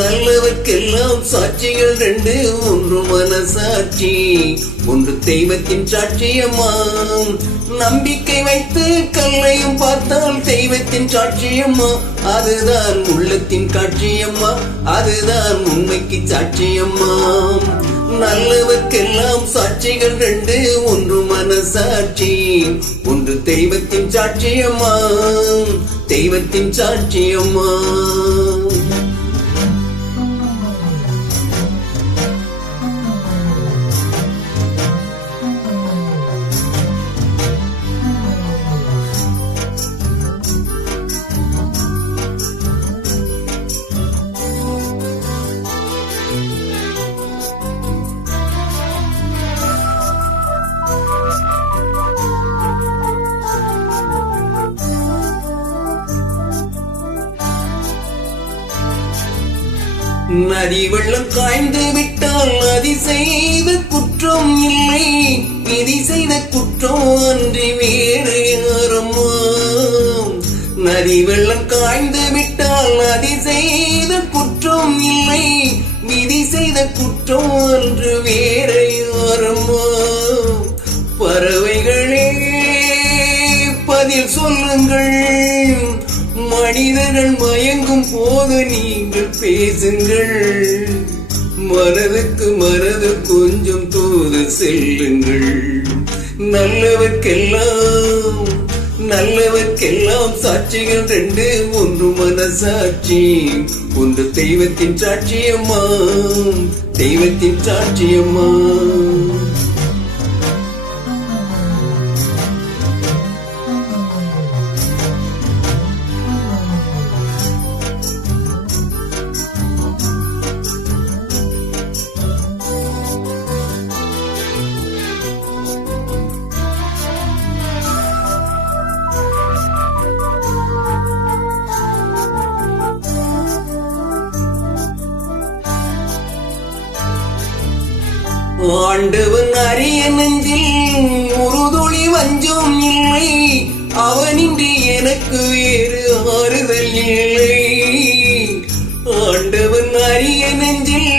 நல்லவர்க்கெல்லாம் சாட்சிகள் ரெண்டு, ஒன்று மனசாட்சி, ஒன்று தெய்வத்தின் சாட்சியம்மா. நம்பிக்கை வைத்து கல்லையும் பார்த்தால் தெய்வத்தின் சாட்சியம்மா, அதுதான் உள்ளத்தின் காட்சியம்மா, அதுதான் உண்மைக்கு சாட்சியம்மா. நல்லவர்க்கெல்லாம் சாட்சிகள் ரெண்டு, ஒன்று மனசாட்சி, ஒன்று தெய்வத்தின் சாட்சியம்மா, தெய்வத்தின் சாட்சியம்மா. நதி வெள்ளம் காய்ந்து விட்டால் நதி செய்த குற்றம் இல்லை, விதி செய்த குற்றம் அன்றி வேறு யாரம்மா. நதி வெள்ளம் காய்ந்து விட்டால் நதி செய்த குற்றம் இல்லை, விதி செய்த குற்றம் அன்று வேறு யாரம்மா. பறவைகளே பதில் சொல்லுங்கள், மனிதர்கள் மயங்கும் போது நீங்கள் பேசுங்கள், மனதுக்கு மனது கொஞ்சம் தூது செல்லுங்கள். நல்லவர்க்கெல்லாம் சாட்சிகள் ரெண்டு, ஒன்று மனசாட்சி, ஒன்று தெய்வத்தின் சாட்சியம்மா, தெய்வத்தின் சாட்சியம்மா. ஆண்டவன் அறிய நெஞ்சில் ஒரு துளி வஞ்சம் இல்லை, அவனின்றி எனக்கு வேறு ஆறுதல் இல்லை. ஆண்டவன் அறிய நெஞ்சில்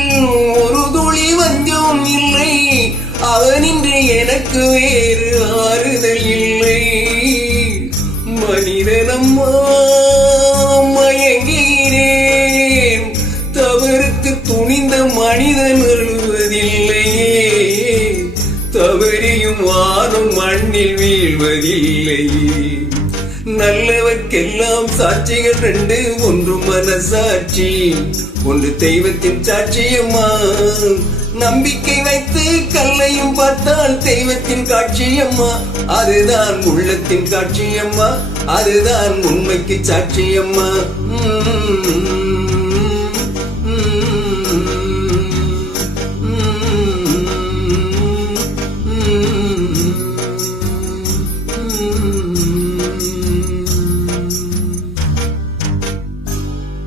ஒரு துளி வஞ்சம் இல்லை, அவனின்றி எனக்கு வேறு ஆறுதல் இல்லை. மனிதனம்மா மயங்குகிறேன், தவறுக்கு துணிந்த மனிதன் வருவதில்லையே, தவறியும் வாரும் மண்ணில் வீழ்வதில்லையே. நல்லவர்க்கெல்லாம் சாட்சிகள் ரெண்டு, ஒன்று மனசாட்சி, ஒன்று தெய்வத்தின் சாட்சியம்மா. நம்பிக்கை வைத்து கல்லையும் பார்த்தால் தெய்வத்தின் காட்சியம்மா, அதுதான் உள்ளத்தின் காட்சியம்மா, அதுதான் உண்மைக்கு சாட்சியம்மா.